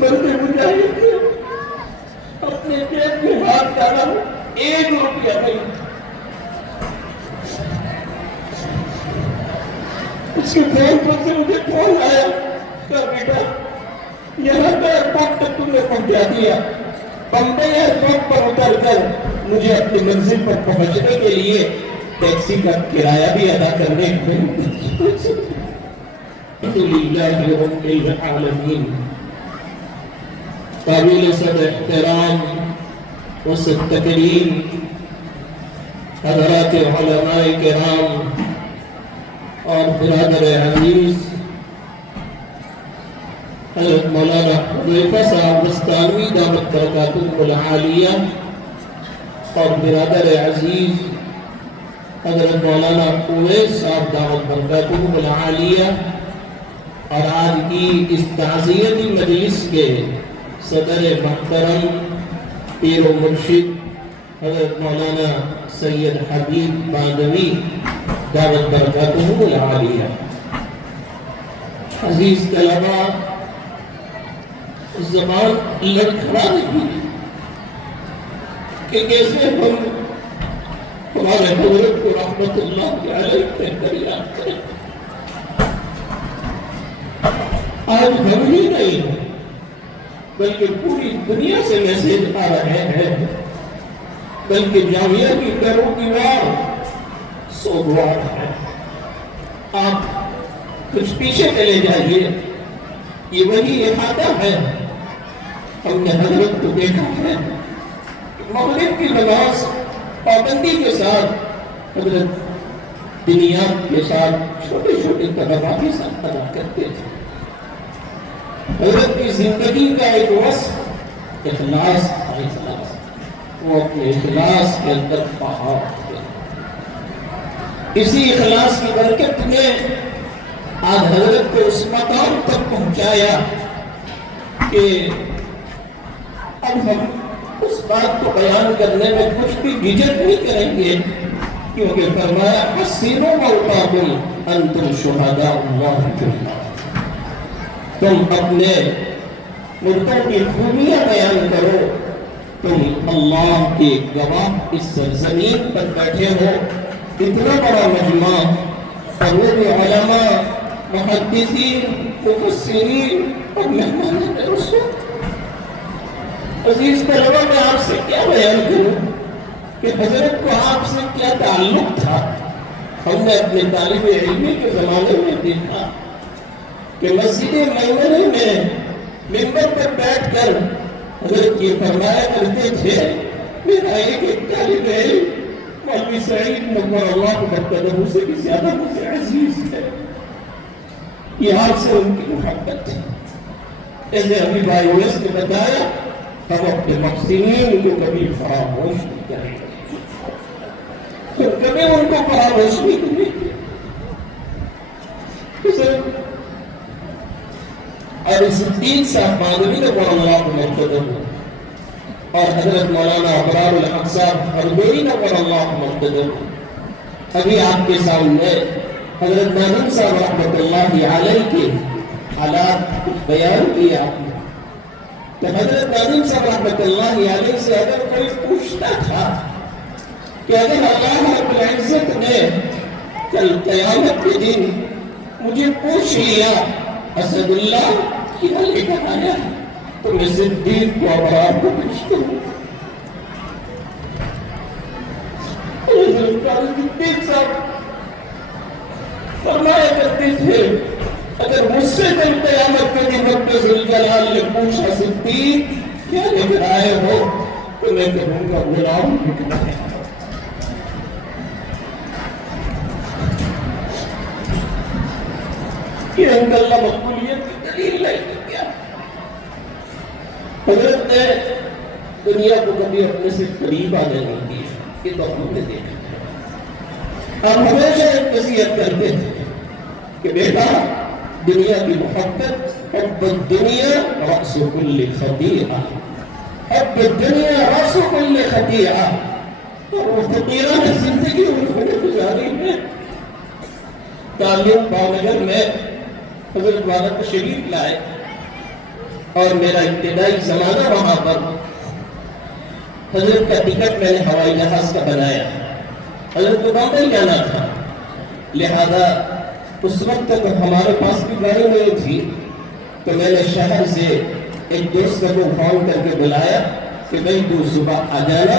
مرد مجاہد نے اپنے جیب میں ہاتھ ڈالا، 1 روپیہ نہیں۔ اس کے فون پر سے مجھے فون آیا کہ بیٹا یہاں کا ایئرپورٹ تک تم نے پہنچا دیا، بمبئی ایئرپورٹ پر اتر کر مجھے اپنی منزل پر پہنچنے کے لیے ٹیکسی کا کرایہ بھی ادا کرنے میں الحمدللہ رب العالمین۔ قابل صد احترام و صد تکریم حضرات علماء کرام اور برادر عزیز حضرت مولانا حذیفہ صاحب بستانوی دامت برکاتہ العالیہ اور برادر عزیز حضرت مولانا اویس صاحب دامت برکاتہ العالیہ اور آج کی اس تعزیتی مجلس کے صدر محترم پیر و مرشد حضرت مولانا سید حبیب باندوی دعوت برکاتہ العالیہ۔ عزیز طلباء، زبان لڑکھڑا رہی ہے کہ کیسے ہم ہمارے حضرت کو رحمت اللہ علیہ کہہ کر یاد کریں۔ آج ہم ہی نہیں بلکہ پوری دنیا سے میسیج آ رہے ہیں، بلکہ جامعہ کی درو دیوار سوگوار ہے۔ آپ کچھ پیچھے چلے جائیے، یہ وہی احاطہ ہے۔ ہم نے حضرت کو دیکھا ہے مغرب کی نماز پابندی کے ساتھ حضرت دنیات کے ساتھ چھوٹے چھوٹے طلباء کے ساتھ ادا کرتے تھے۔ حضرت کی زندگی کا ایک وصف اخلاص تھا، وہ اپنے اخلاص کے اندر پہاڑ تھے۔ اسی اخلاص کی برکت نے آج حضرت کو اس مقام تک پہنچایا کہ اب ہم اس بات کو بیان کرنے میں کچھ بھی جھجک نہیں کریں گے، کیونکہ فرمایا حسینوا موتاکم انتم شہداء اللہ فی الارض۔ تم اپنے مردوں کی خوبیاں بیان کرو، تم اللہ کے گواہ اس سرزمین پر بیٹھے ہو۔ اتنا بڑا مجمع، اور علماء، محدثین، مفسرین اور مہمان رسول۔ عزیز طلباء، میں آپ سے کیا بیان کروں کہ حضرت کو آپ سے کیا تعلق تھا۔ ہم نے اپنے طالب علمی کے زمانے میں دیکھا کہ مسجد میمنہ میں منبر پر بیٹھ کر حضرت یہ فرمایا کرتے تھے، میرا ایک طالب علم مولوی سعید نور اللہ مرتضی سے بھی زیادہ مجھے عزیز ہے۔ یہ آپ سے ان کی محبت ہے۔ ایسے ابھی بھائی اویس نے بتایا، ہم اپنے محسنین کو کبھی فراموش نہیں کریں گے، کبھی ان کو فراموش نہیں کریں گے۔ اور صدیق صاحب باندوی نور اللہ مرتضی اور حضرت مولانا ابرار الحق صاحب حربیری نور اللہ مرتضی، ابھی آپ کے سامنے حضرت ناظم صاحب رحمت اللہ علیہ کے حالات بیان کیا۔ کہ حضرت ناظم صاحب رحمت اللہ علیہ سے اگر کوئی پوچھتا تھا کہ اگر اللہ رب العزت نے کل قیامت کے دن مجھے پوچھ لیا اسد اللہ کیا لے کر آیا، تو میں صدیق کو ابرار کو پوچھتا ہوں۔ صدیق صاحب فرمایا کرتے تھے، اگر مجھ سے کل قیامت کے دن رب ذوالجلال نے پوچھا صدیق کیا لے کر آئے ہو، تو میں کہوں گا غلام نکلا ہے۔ یہ اللہ مقبولیت کی دلیل نہیں کیا۔ حضرت نے دنیا کو کبھی اپنے سے قریب آنے نہیں دیا، یہ تو ہم نے دیکھا۔ ہم ہمیشہ ایک نصیحت کرتے تھے کہ بیٹا دنیا کی محبت، حب الدنیا رأس کل خطیئہ، حب الدنیا رأس کل خطیئہ۔ اور وہ فقیرانہ زندگی انہوں نے گزاری ہے۔ تعلیم بانگر میں حضرت والا تشریف لائے، اور میرا ابتدائی زمانہ وہاں پر حضرت کا ٹکٹ میں نے ہوائی جہاز کا بنایا، حضرت کو بامبے جانا تھا، لہذا اس وقت تک ہمارے پاس بھی گاڑی نہیں تھی، تو میں نے شہر سے ایک دوست کو فون کر کے بلایا کہ بھائی تو صبح آ جانا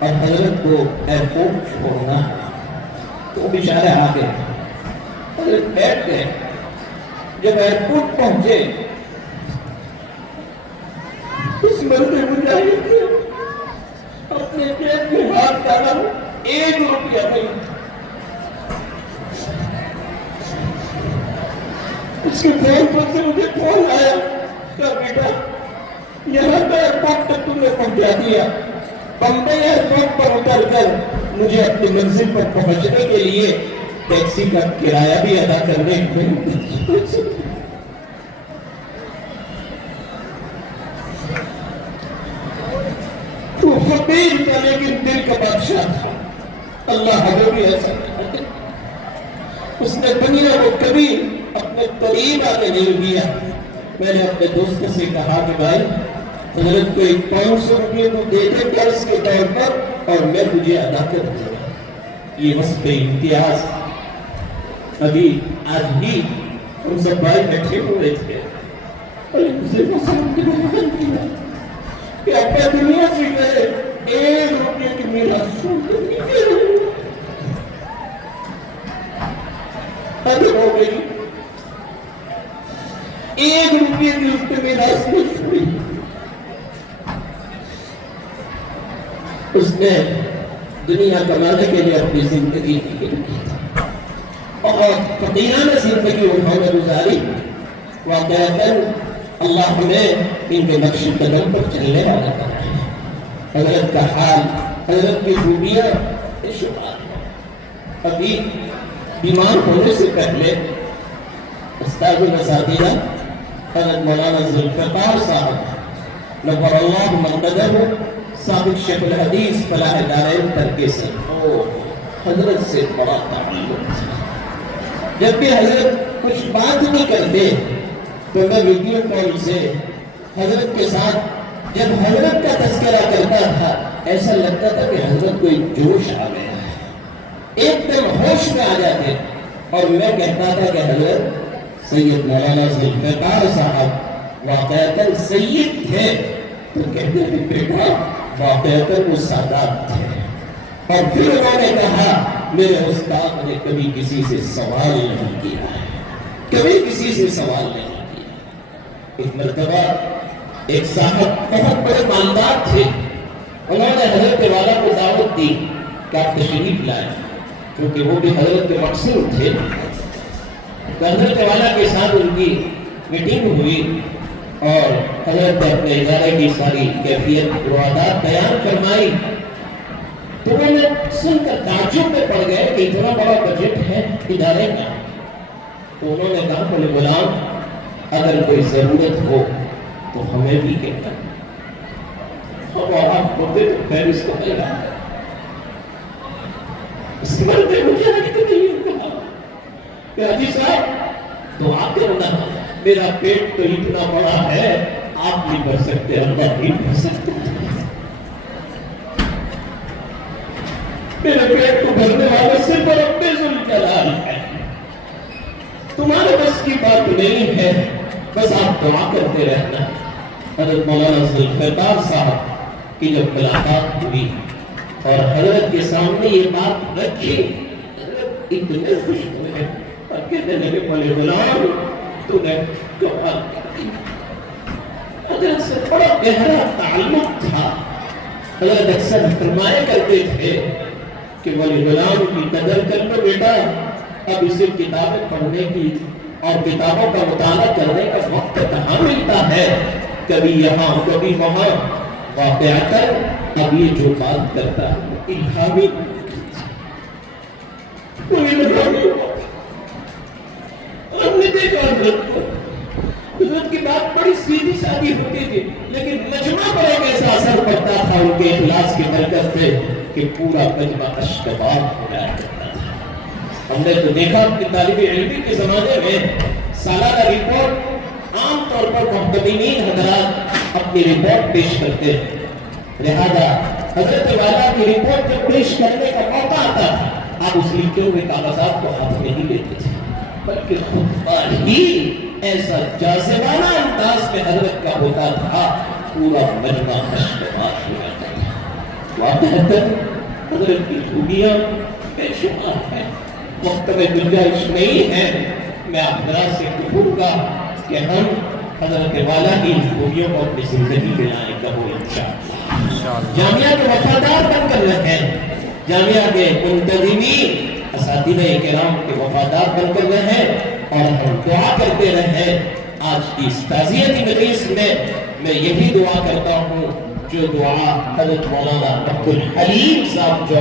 اور حضرت کو ایئرپورٹ چھوڑنا۔ تو وہ بیچارے آ گئے، حضرت بیٹھ گئے۔ جب ایئرپورٹ پہنچے اس مرد مجاہد نے اپنے جیب میں ہاتھ ڈالا، 1 روپیہ نہیں۔ اس کے فون پر سے مجھے فون آیا کہ بیٹا یہاں پہ ایئرپورٹ تک تم نے پہنچا دیا، بمبئی ایئرپورٹ پر اتر کر مجھے اپنی منزل پر پہنچنے کے لیے ٹیکسی کا کرایہ بھی ادا کرنے کو۔ وہ فقیر تھا لیکن دل کا بادشاہ تھا، اللہ ہمیں بھی ایسا کرے۔ اس نے دنیا کو کبھی اپنے قریب آنے نہیں دیا۔ میں نے اپنے دوست سے کہا کہ بھائی حضرت کو 500 روپئے کو دے دے قرض کے طور پر اور میں تجھے ادا کر دوں گا۔ یہ وصف امتیاز ابھی آج بھی ہم سب بھائی بیٹھے ہوئے تھے اور اسے پسند کیا کہ اپنے دنیا سے گئے 1 روپئے کی میراث چھوڑ کر حد ہو گئی، 1 روپئے کی اس پہ میراث نہیں چھوڑی۔ اس نے دنیا کمانے کے لیے اپنی زندگی کی اور فقیرانہ زندگی انہوں نے گزاری۔ واقعتاً اللہ نے ان کے نقش قدم پر چلنے والا بنایا۔ حضرت کا حال، حضرت کی خوبیاں شمار۔ ابھی بیمار ہونے سے پہلے استاد الاساتذہ حضرت مولانا ذوالفقار صاحب نور اللہ مرقدہ سابق شیخ الحدیث فلاح دارین ترکیسن، حضرت سے بڑا تعلق تھا۔ جب بھی حضرت کچھ بات نہیں کرتے تو میں ویڈیو کال سے حضرت کے ساتھ جب حضرت کا تذکرہ کرتا تھا ایسا لگتا تھا کہ حضرت کو ایک جوش آ گیا ہے، ایک دم ہوش میں آ جاتے اور میں کہتا تھا کہ حضرت سید مولانا ذوالفقار صاحب واقعتاً سید تھے، تو کہتے ہیں بیٹا واقعتاً وہ سادات تھے۔ اور پھر انہوں نے کہا میرے استاد نے کبھی کسی سے سوال نہیں کیا ہے، کبھی کسی سے سوال نہیں کیا۔ ایک مرتبہ ایک صاحب بہت بڑے مالدار تھے، انہوں نے حضرت والا کو دعوت دی کہ آپ تشریف لائیں، کیونکہ وہ بھی حضرت کے مقصود تھے۔ تو حضرت والا کے ساتھ ان کی میٹنگ ہوئی اور حضرت نے اپنے ادارے کی ساری کیفیت روادات بیان فرمائی، تو وہ لوگ سن کر تعجب میں پڑ گئے کہ اتنا بڑا بجٹ ہے ادارے کا۔ تو انہوں نے کہا بولے غلام اگر کوئی ضرورت ہو تو ہمیں بھی کہنا، اور آپ ہوتے تو پھر اس کو کہنا۔ اس مرد مجھے آج کو نہیں کہا کہ حاجی صاحب دعا کرنا، میرا پیٹ تو اتنا بڑا ہے آپ نہیں بھر سکتے، اللہ نہیں بھر سکتے، میرے پیٹ کو بھرنے والا صرف رب ذوالجلال ہے، تمہارے بس کی بات نہیں ہے، بس آپ دعا کرتے رہنا۔ حضرت مولانا ذوالفقار صاحب کی جب ملاقات ہوئی اور حضرت کے سامنے یہ بات رکھی، حضرت اتنے خوش ہوئے اور کہنے لگے بولے غلام تو نے کمال کی۔ حضرت سے بڑا گہرا تعلق تھا۔ حضرت اکثر فرمایا کرتے تھے کہ بولے غلام کی قدر کر لو بیٹا، اب اسے کتابیں پڑھنے کی اور کتابوں کا مطالعہ کرنے کا وقت کہاں ملتا ہے، کبھی یہاں کبھی وہاں۔ واقعات اب یہ جو بات کرتا ہے الہامی ہم نے دیکھا حضرت کی بات بڑی سیدھی سادی ہوتی تھی، لیکن مجمع پر ایک ایسا اثر پڑتا تھا ان کے اخلاص کی برکت سے کہ پورا مجمع اشکبار ہو جایا کرتا تھا۔ ہم نے تو دیکھا اپنی طالب علمی کے زمانے میں سالانہ رپورٹ عام طور پر محتمین حضرات اپنی رپورٹ پیش کرتے ہیں، لہذا حضرت والا کی رپورٹ جب پیش کرنے کا موقع آتا تھا آپ اس لکھے ہوئے کاغذات کو ہاتھ میں نہیں لیتے تھے، بلکہ خطبہ ہی ایسا جاذبانہ انداز میں حضرت کا ہوتا تھا پورا مجمع اشتباہ ہو جاتا تھا۔ واقعات حضرت کی خوبیاں بے شمار ہیں، وقت میں گنجائش نہیں ہے میں آپ حضرات سے کہوں گا کہ ہم حضرت والا کی خوبیوں کو اپنی زندگی میں لائیں، کہو انشاءاللہ۔ جامعہ کے وفادار بن کر رہیں، جامعہ کے منتظمین اساتذہ کرام کے وفادار بن کر رہیں اور ہم دعا کرتے رہیں۔ آج کی اس تعزیتی مجلس میں میں یہی دعا کرتا ہوں جو دعا حضرت مولانا عبدالحلیم صاحب جو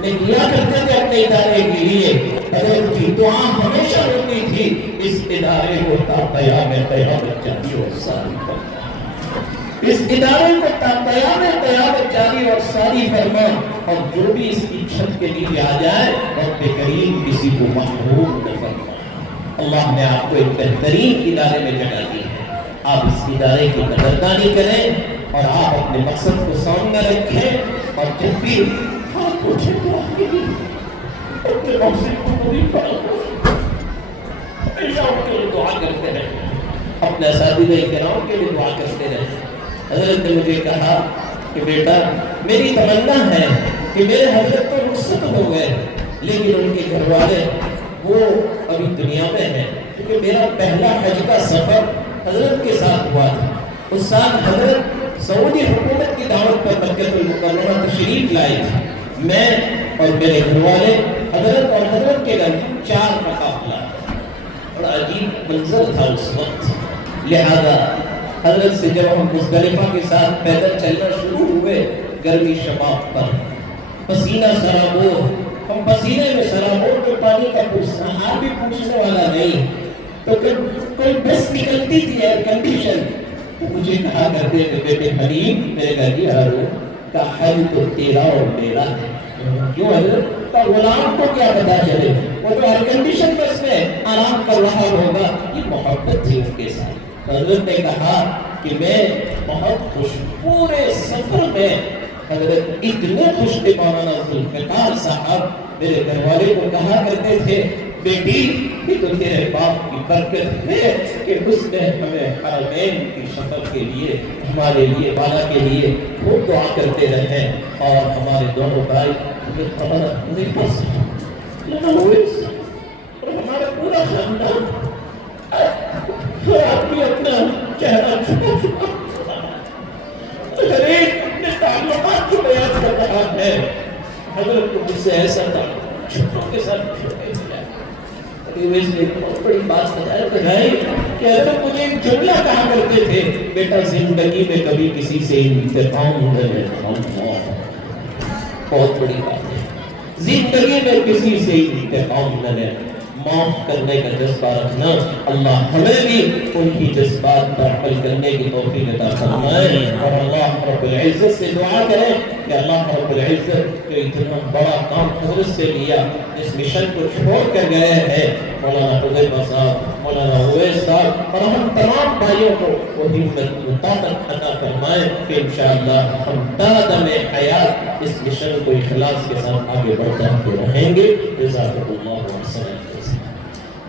نے کیا کرتے تھے اپنے ادارے کے لیے، حضرت کی دعا ہمیشہ ہوتی تھی اس ادارے کو تا قیام قیامت جاری اور ساری فرما، اس ادارے کو تا قیام قیامت جاری اور ساری فرما، اور جو بھی اس کی چھت کے لیے آ جائے رب کریم کسی کو محروم نہ فرما۔ اللہ نے آپ کو ایک بہترین ادارے میں جگہ دی ہے، آپ اس ادارے کی قدردانی کریں اور آپ اپنے مقصد کو سامنے رکھیں، اور جب بھی آپ اٹھیں تو آگے بھی اپنے مقصد کو پوری فرما، ہمیشہ ان کے لیے دعا کرتے رہیں، اپنے اساتذہ کرام کے لیے دعا کرتے رہیں۔ حضرت نے مجھے کہا کہ بیٹا میری تمنا ہے کہ میرے حضرت تو رخصت ہو گئے لیکن ان کے گھر والے وہ ابھی دنیا میں ہیں، کیونکہ میرا پہلا حج کا سفر حضرت کے ساتھ ہوا تھا۔ اس سال حضرت سعودی حکومت کی دعوت پر مکہ المکرمہ تشریف لائے تھے، میں اور میرے گھر والے حضرت اور حضرت کے گھر 4 کا قافلہ، بڑا عجیب منظر تھا اس وقت۔ لہذا حضرت سے جب ہم مزدلفہ کے ساتھ پیدل چلنا شروع ہوئے گرمی شباب پر، پسینہ سرابور، ہم پسینے میں سرابور کے پانی کا حال بھی پوچھنے والا نہیں، تو کوئی بس نکلتی تھی ایئر کنڈیشن تو مجھے کہا کرتے تھے بیٹے حلیم، میرے گھر کی حضرت کا حج تو تیرا اور میرا ہے، کیوں حضرت کا غلام کو کیا پتا چلے، وہ تو ایئر کنڈیشن بس میں آرام کر رہا ہوگا، یہ محبت تھی ان کے ساتھ۔ حضرت نے کہا کہ میں بہت خوش، پورے سفر میں حضرت اتنے خوش تھے، مولانا ذوالفقار صاحب میرے گھر والے کو کہا کرتے تھے بیٹی یہ تو تیرے باپ کی برکت ہے کہ اس نے ہمیں حرمین کی سفر کے لیے ہمارے لیے والا کے لیے خوب دعا کرتے رہے، اور ہمارے دونوں بھائی ہمارا ہمارا پورا خاندان آدمی اپنا چہرہ چھپا چھپا ہر ایک اپنے تعلقات کو بیان کر رہا ہے۔ حضرت کو مجھ سے ایسا تھا چھپوں کے ساتھ چھوٹے ہو جائے، ایک بہت بڑی بات بتائی کہ حضرت مجھے ایک جملہ کہا کرتے تھے بیٹا زندگی میں کبھی کسی سے انتقام نہ لینا، بہت بڑی بات ہے، زندگی میں کسی سے انتقام نہ لینا، معاف کرنے کا جذبہ رکھنا۔ اللہ ہمیں بھی ان کی جذبات پر عمل کرنے کی توفیق عطا فرمائے، اور اللہ رب العزت سے دعا کریں کہ اللہ رب العزت جو اتنا بڑا کام حضرت سے لیا، اس مشن کو چھوڑ کر گئے ہیں، مولانا حذیفہ صاحب، مولانا اویس صاحب اور ہم تمام بھائیوں کو وہ ہمت و طاقت عطا فرمائے کہ انشاءاللہ ہم تا دم حیات اس مشن کو اخلاص کے ساتھ آگے بڑھتے رہیں گے۔ جزاک اللہ خیر۔